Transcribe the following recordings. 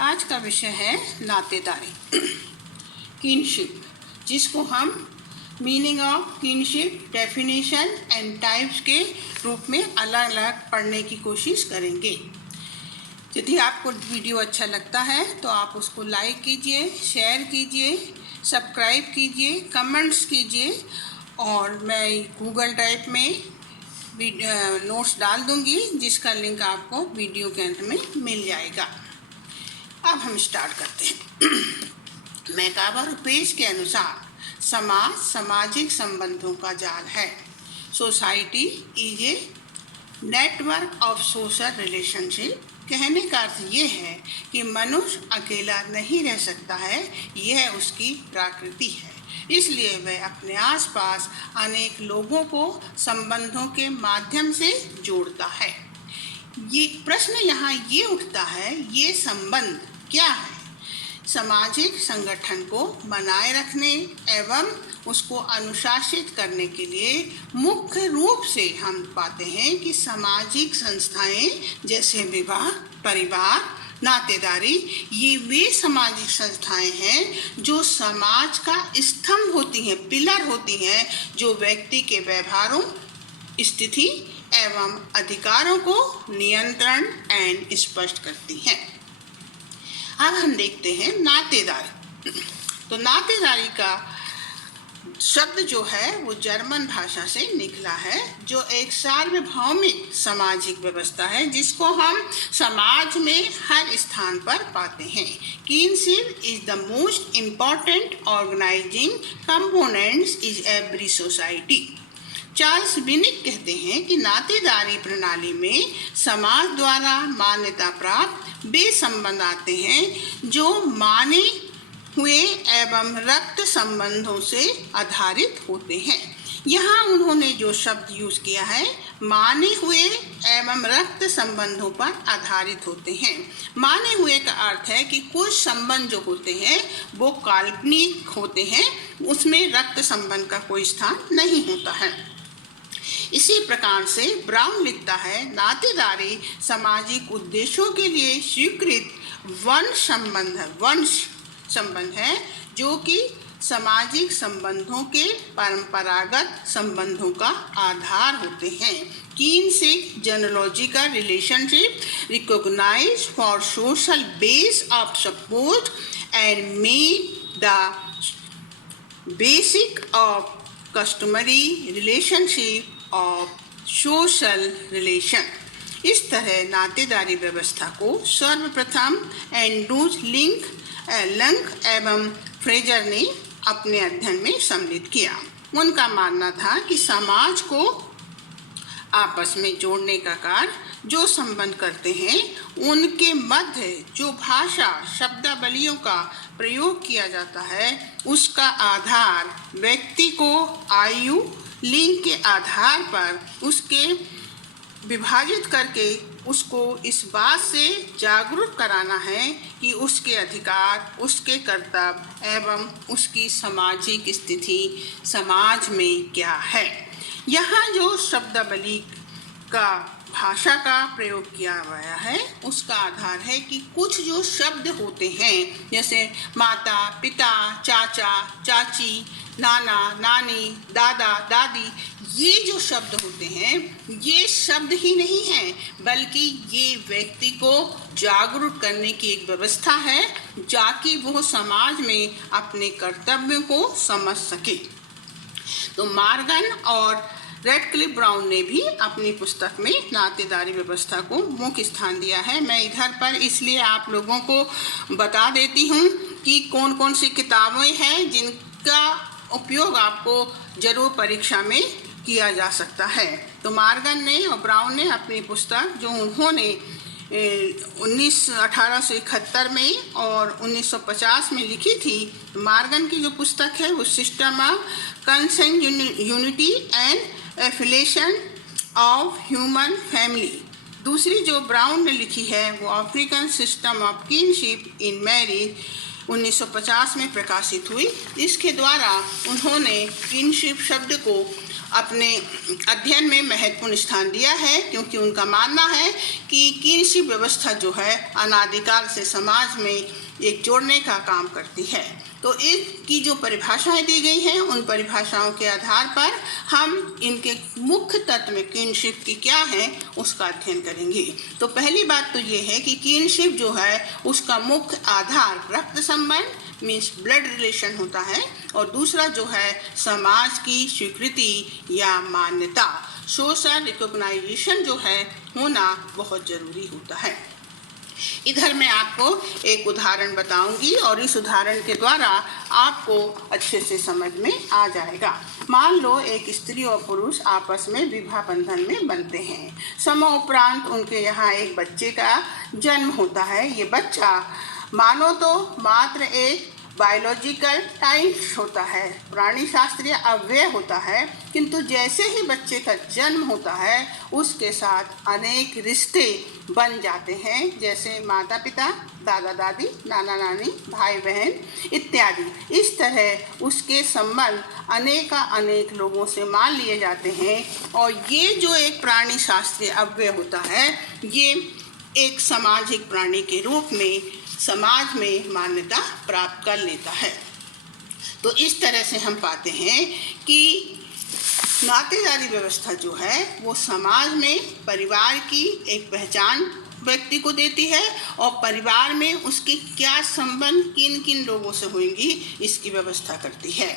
आज का विषय है नातेदारी, किनशिप, जिसको हम meaning of kinship, definition and types के रूप में अलग अलग पढ़ने की कोशिश करेंगे। यदि आपको वीडियो अच्छा लगता है तो आप उसको लाइक कीजिए, शेयर कीजिए, सब्सक्राइब कीजिए, कमेंट्स कीजिए और मैं गूगल ड्राइव में नोट्स डाल दूंगी जिसका लिंक आपको वीडियो के अंत में मिल जाएगा। अब हम स्टार्ट करते हैं। मैकाबर पेज के अनुसार समाज सामाजिक संबंधों का जाल है। Society is a network of social relationship. कहने का अर्थ ये है कि मनुष्य अकेला नहीं रह सकता है, यह उसकी प्रकृति है। इसलिए वह अपने आसपास अनेक लोगों को संबंधों के माध्यम से जोड़ता है। ये प्रश्न यहाँ ये उठता है, ये संबंध क्या है? सामाजिक संगठन को बनाए रखने एवं उसको अनुशासित करने के लिए मुख्य रूप से हम पाते हैं कि सामाजिक संस्थाएं जैसे विवाह, परिवार, नातेदारी, ये वे सामाजिक संस्थाएं हैं जो समाज का स्तंभ होती हैं, पिलर होती हैं, जो व्यक्ति के व्यवहारों, स्थिति एवं अधिकारों को नियंत्रण एंड स्पष्ट करती हैं। अब हम देखते हैं नातेदारी। तो नातेदारी का शब्द जो है वो जर्मन भाषा से निकला है, जो एक सार्वभौमिक सामाजिक व्यवस्था है जिसको हम समाज में हर स्थान पर पाते हैं। Kinship is the most important organising components is every society. Charles Winick कहते हैं कि नातेदारी प्रणाली में समाज द्वारा मान्यता प्राप्त वे संबंध आते हैं जो माने हुए एवं रक्त संबंधों से आधारित होते हैं। यहाँ उन्होंने जो शब्द यूज किया है, माने हुए एवं रक्त संबंधों पर आधारित होते हैं। माने हुए का अर्थ है कि कुछ संबंध जो होते हैं वो काल्पनिक होते हैं, उसमें रक्त संबंध का कोई स्थान नहीं होता है। इसी प्रकार से ब्राउन लिखता है, नातेदारी सामाजिक उद्देश्यों के लिए स्वीकृत वंश संबंध है जो कि सामाजिक संबंधों के परंपरागत संबंधों का आधार होते हैं। किनशिप जेनेalogical relationship recognized for social base of support and made the basic of customary relationship of social relation। इस तरह नातेदारी व्यवस्था को सर्वप्रथम एंड्रूज लंग एवं फ्रेजर ने अपने अध्ययन में सम्मिलित किया। उनका मानना था कि समाज को आपस में जोड़ने का कार्य जो संबंध करते हैं, उनके मध्य जो भाषा शब्दावलियों का प्रयोग किया जाता है, उसका आधार व्यक्ति को आयु लिंग के आधार पर उसके विभाजित करके उसको इस बात से जागरूक कराना है कि उसके अधिकार, उसके कर्तव्य एवं उसकी सामाजिक स्थिति समाज में क्या है। यहाँ जो शब्दावली का भाषा का प्रयोग किया गया है उसका आधार है कि कुछ जो शब्द होते हैं जैसे माता, पिता, चाचा, चाची, नाना, नानी, दादा, दादी, ये जो शब्द होते हैं ये शब्द ही नहीं हैं, बल्कि ये व्यक्ति को जागरूक करने की एक व्यवस्था है ताकि वो समाज में अपने कर्तव्यों को समझ सके। तो मॉर्गन और रेडक्लिफ ब्राउन ने भी अपनी पुस्तक में नातेदारी व्यवस्था को मुख्य स्थान दिया है। मैं इधर पर इसलिए आप लोगों को बता देती हूँ कि कौन कौन सी किताबें हैं जिनका उपयोग आपको जरूर परीक्षा में किया जा सकता है। तो मॉर्गन ने और ब्राउन ने अपनी पुस्तक जो उन्होंने 1871 में और 1950 में लिखी थी, मॉर्गन की जो पुस्तक है वो system of consanguinity and affiliation of human family. दूसरी जो ब्राउन ने लिखी है वो African system of kinship in marriage 1950 में प्रकाशित हुई। इसके द्वारा उन्होंने किनशिप शब्द को अपने अध्ययन में महत्वपूर्ण स्थान दिया है, क्योंकि उनका मानना है कि किनशिप व्यवस्था जो है अनादिकाल से समाज में एक जोड़ने का काम करती है। तो इसकी जो परिभाषाएं दी गई हैं, उन परिभाषाओं के आधार पर हम इनके मुख्य तत्व में किनशिप की क्या है उसका अध्ययन करेंगे। तो पहली बात तो ये है कि किनशिप जो है उसका मुख्य आधार रक्त संबंध मीन्स ब्लड रिलेशन होता है, और दूसरा जो है समाज की स्वीकृति या मान्यता, सोशल रिकॉग्नाइजेशन जो है होना बहुत जरूरी होता है। इधर मैं आपको एक उदाहरण बताऊंगी और इस उदाहरण के द्वारा आपको अच्छे से समझ में आ जाएगा। मान लो एक स्त्री और पुरुष आपस में विवाह बंधन में बनते हैं। समय उपरांत उनके यहाँ एक बच्चे का जन्म होता है। ये बच्चा मानो तो मात्र एक बायोलॉजिकल टाइप होता है, प्राणी शास्त्रीय अवयव होता है, किंतु जैसे ही बच्चे का जन्म होता है उसके साथ अनेक रिश्ते बन जाते हैं, जैसे माता पिता, दादा दादी, नाना नानी, भाई बहन इत्यादि। इस तरह उसके संबंध अनेक लोगों से मान लिए जाते हैं, और ये जो एक प्राणी शास्त्रीय अवयव होता है ये एक सामाजिक प्राणी के रूप में समाज में मान्यता प्राप्त कर लेता है। तो इस तरह से हम पाते हैं कि नातेदारी व्यवस्था जो है वो समाज में परिवार की एक पहचान व्यक्ति को देती है, और परिवार में उसके क्या संबंध किन किन लोगों से होंगी इसकी व्यवस्था करती है।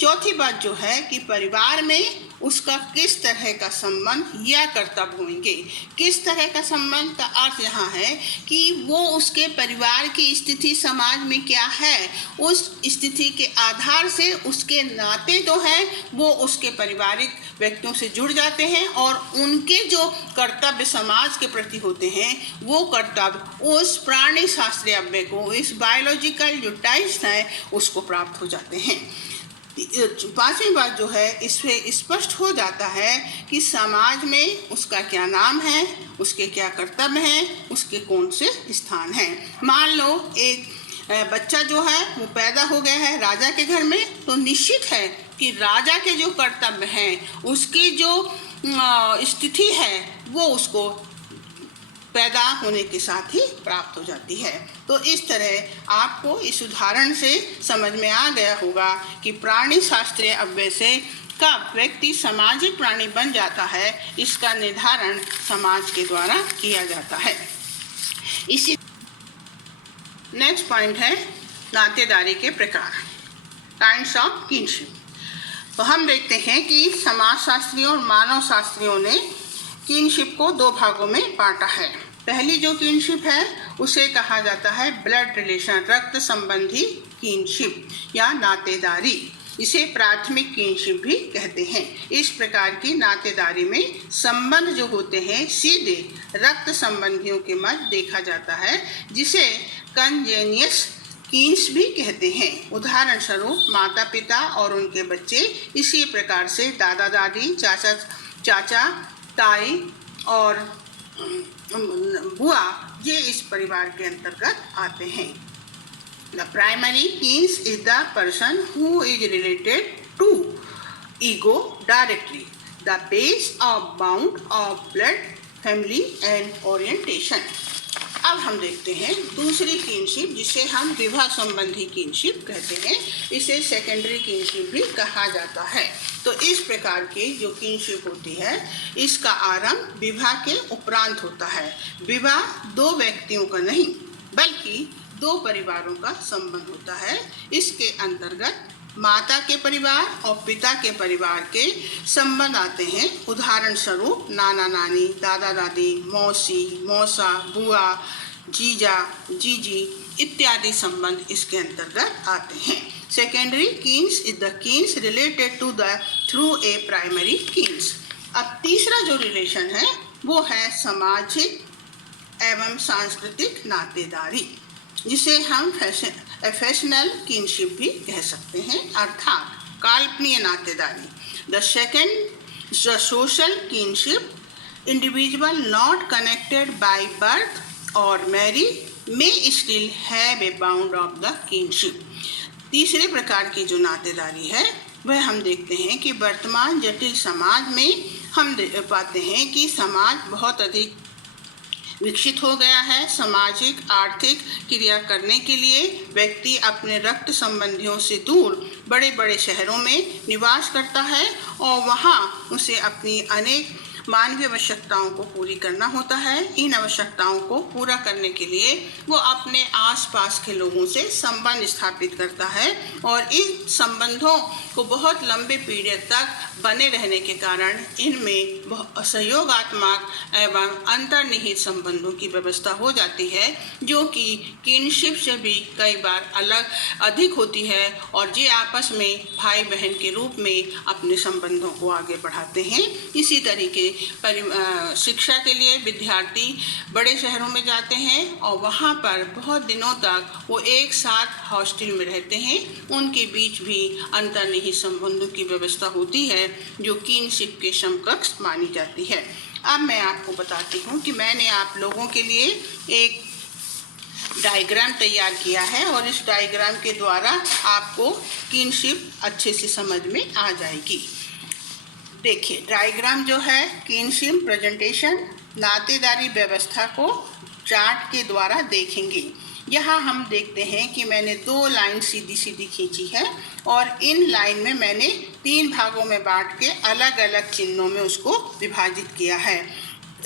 चौथी बात जो है कि परिवार में उसका किस तरह का संबंध या कर्तव्य होंगे। किस तरह का संबंध का अर्थ यहाँ है कि वो उसके परिवार की स्थिति समाज में क्या है, उस स्थिति के आधार से उसके नाते जो है वो उसके पारिवारिक व्यक्तियों से जुड़ जाते हैं, और उनके जो कर्तव्य समाज के प्रति होते हैं वो कर्तव्य उस प्राणी शास्त्रीय अवयव को, इस बायोलॉजिकल जो टाइप्स हैं उसको प्राप्त हो जाते हैं। पांचवी बात जो है इससे स्पष्ट हो जाता है कि समाज में उसका क्या नाम है, उसके क्या कर्तव्य हैं, उसके कौन से स्थान हैं। मान लो एक बच्चा जो है वो पैदा हो गया है राजा के घर में, तो निश्चित है कि राजा के जो कर्तव्य हैं, उसकी जो स्थिति है वो उसको पैदा होने के साथ ही प्राप्त हो जाती है। तो इस तरह आपको इस उदाहरण से समझ में आ गया होगा कि प्राणी शास्त्रीय अवयव से कब व्यक्ति सामाजिक प्राणी बन जाता है, इसका निर्धारण समाज के द्वारा किया जाता है। इसी नेक्स्ट पॉइंट है नातेदारी के प्रकार, काइंड्स ऑफ किनशिप। तो हम देखते हैं कि समाजशास्त्रियों और मानव शास्त्रियों ने किनशिप को दो भागों में बांटा है। पहली जो किनशिप है उसे कहा जाता है ब्लड रिलेशन, रक्त संबंधी किनशिप या नातेदारी। इसे प्राथमिक किनशिप भी कहते हैं। इस प्रकार की नातेदारी में संबंध जो होते हैं सीधे रक्त संबंधियों के मध्य देखा जाता है, जिसे कंजेनियस कीन्स भी कहते हैं। उदाहरण स्वरूप माता पिता और उनके बच्चे, इसी प्रकार से दादा दादी, चाचा ताई और बुआ, ये इस परिवार के अंतर्गत आते हैं। The primary kins is the person who is related to ego directly, the base of bond of blood, family and orientation. अब हम देखते हैं दूसरी किनशिप, जिसे हम विवाह संबंधी किनशिप कहते हैं। इसे सेकेंडरी किनशिप भी कहा जाता है। तो इस प्रकार की जो किनशिप होती है इसका आरंभ विवाह के उपरांत होता है। विवाह दो व्यक्तियों का नहीं बल्कि दो परिवारों का संबंध होता है। इसके अंतर्गत माता के परिवार और पिता के परिवार के संबंध आते हैं। उदाहरण स्वरूप नाना नानी, दादा दादी, मौसी मौसा, बुआ, जीजा जीजी इत्यादि संबंध इसके अंतर्गत आते हैं। Secondary keys is the keys related to the through a primary keys. अब तीसरा जो रिलेशन है वो है सामाजिक एवं सांस्कृतिक नातेदारी, जिसे हम फैशनल किनशिप भी कह सकते हैं, अर्थात काल्पनिक नातेदारी। The second social kinship, individual not connected by birth और मैरिज में still have a bound of the kinship. तीसरे प्रकार की जो नातेदारी है वह हम देखते हैं कि वर्तमान जटिल समाज में हम पाते हैं कि समाज बहुत अधिक विकसित हो गया है। सामाजिक आर्थिक क्रिया करने के लिए व्यक्ति अपने रक्त संबंधियों से दूर बड़े बड़े शहरों में निवास करता है और वहाँ उसे अपनी अनेक मानवीय आवश्यकताओं को पूरी करना होता है। इन आवश्यकताओं को पूरा करने के लिए वो अपने आसपास के लोगों से संबंध स्थापित करता है और इन संबंधों को बहुत लंबे पीरियड तक बने रहने के कारण इनमें सहयोगात्मक एवं अंतर्निहित संबंधों की व्यवस्था हो जाती है, जो कि किनशिप से भी कई बार अधिक होती है और ये आपस में भाई बहन के रूप में अपने संबंधों को आगे बढ़ाते हैं। इसी तरीके शिक्षा के लिए विद्यार्थी बड़े शहरों में जाते हैं और वहाँ पर बहुत दिनों तक वो एक साथ हॉस्टल में रहते हैं। उनके बीच भी अंतर्निहित संबंधों की व्यवस्था होती है जो किनशिप के समकक्ष मानी जाती है। अब मैं आपको बताती हूँ कि मैंने आप लोगों के लिए एक डायग्राम तैयार किया है और इस डायग्राम के द्वारा आपको किनशिप अच्छे से समझ में आ जाएगी। देखिए, डायग्राम जो है किनशिप प्रेजेंटेशन नातेदारी व्यवस्था को चार्ट के द्वारा देखेंगे। यहाँ हम देखते हैं कि मैंने 2 लाइन सीधी सीधी खींची है और इन लाइन में मैंने 3 भागों में बांट के अलग अलग चिन्हों में उसको विभाजित किया है।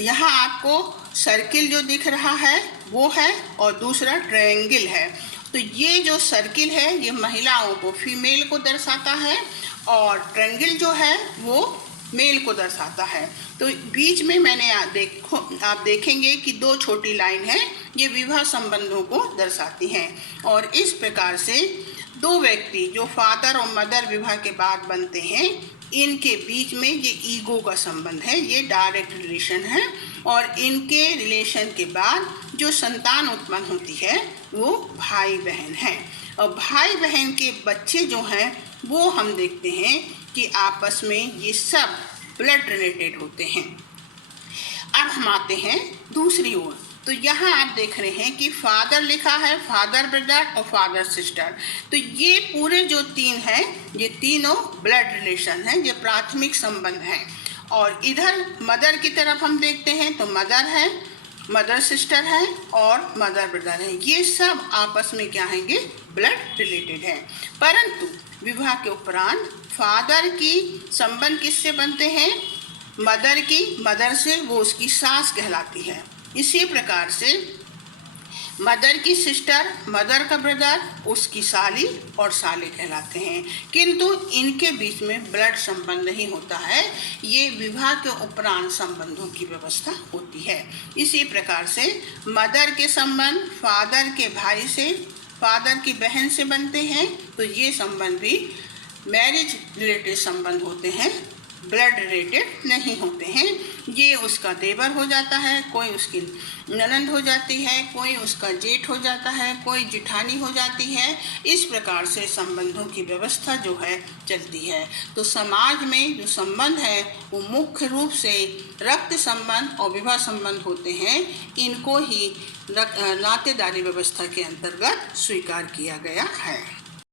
यहाँ आपको सर्किल जो दिख रहा है वो है और दूसरा ट्रायंगल है। तो ये जो सर्किल है ये महिलाओं को, फीमेल को दर्शाता है और ट्रायंगल जो है वो मेल को दर्शाता है। तो बीच में मैंने आप देखेंगे कि 2 छोटी लाइन है, ये विवाह संबंधों को दर्शाती हैं और इस प्रकार से 2 व्यक्ति जो फादर और मदर विवाह के बाद बनते हैं, इनके बीच में ये ईगो का संबंध है, ये डायरेक्ट रिलेशन है और इनके रिलेशन के बाद जो संतान उत्पन्न होती है वो भाई बहन है और भाई बहन के बच्चे जो हैं वो हम देखते हैं कि आपस में ये सब ब्लड रिलेटेड होते हैं। अब हम आते हैं दूसरी ओर। तो यहाँ आप देख रहे हैं कि फादर लिखा है, फादर ब्रदर और फादर सिस्टर। तो ये पूरे जो 3 हैं ये तीनों ब्लड रिलेशन हैं, ये प्राथमिक संबंध हैं। और इधर मदर की तरफ हम देखते हैं तो मदर है, मदर सिस्टर है और मदर ब्रदर है। ये सब आपस में क्या हैंगे, ब्लड रिलेटेड है। परंतु विवाह के उपरांत फादर की संबंध किससे बनते हैं, मदर की, मदर से, वो उसकी सास कहलाती है। इसी प्रकार से मदर की सिस्टर, मदर का ब्रदर, उसकी साली और साले कहलाते हैं। किंतु इनके बीच में ब्लड संबंध नहीं होता है, ये विवाह के उपरांत संबंधों की व्यवस्था होती है। इसी प्रकार से मदर के संबंध फादर के भाई से, फादर की बहन से बनते हैं, तो ये संबंध भी मैरिज रिलेटेड संबंध होते हैं, ब्लड रिलेटेड नहीं होते हैं। ये उसका देवर हो जाता है, कोई उसकी ननंद हो जाती है, कोई उसका जेठ हो जाता है, कोई जिठानी हो जाती है। इस प्रकार से संबंधों की व्यवस्था जो है चलती है। तो समाज में जो संबंध है वो मुख्य रूप से रक्त संबंध और विवाह संबंध होते हैं। इनको ही नातेदारी व्यवस्था के अंतर्गत स्वीकार किया गया है।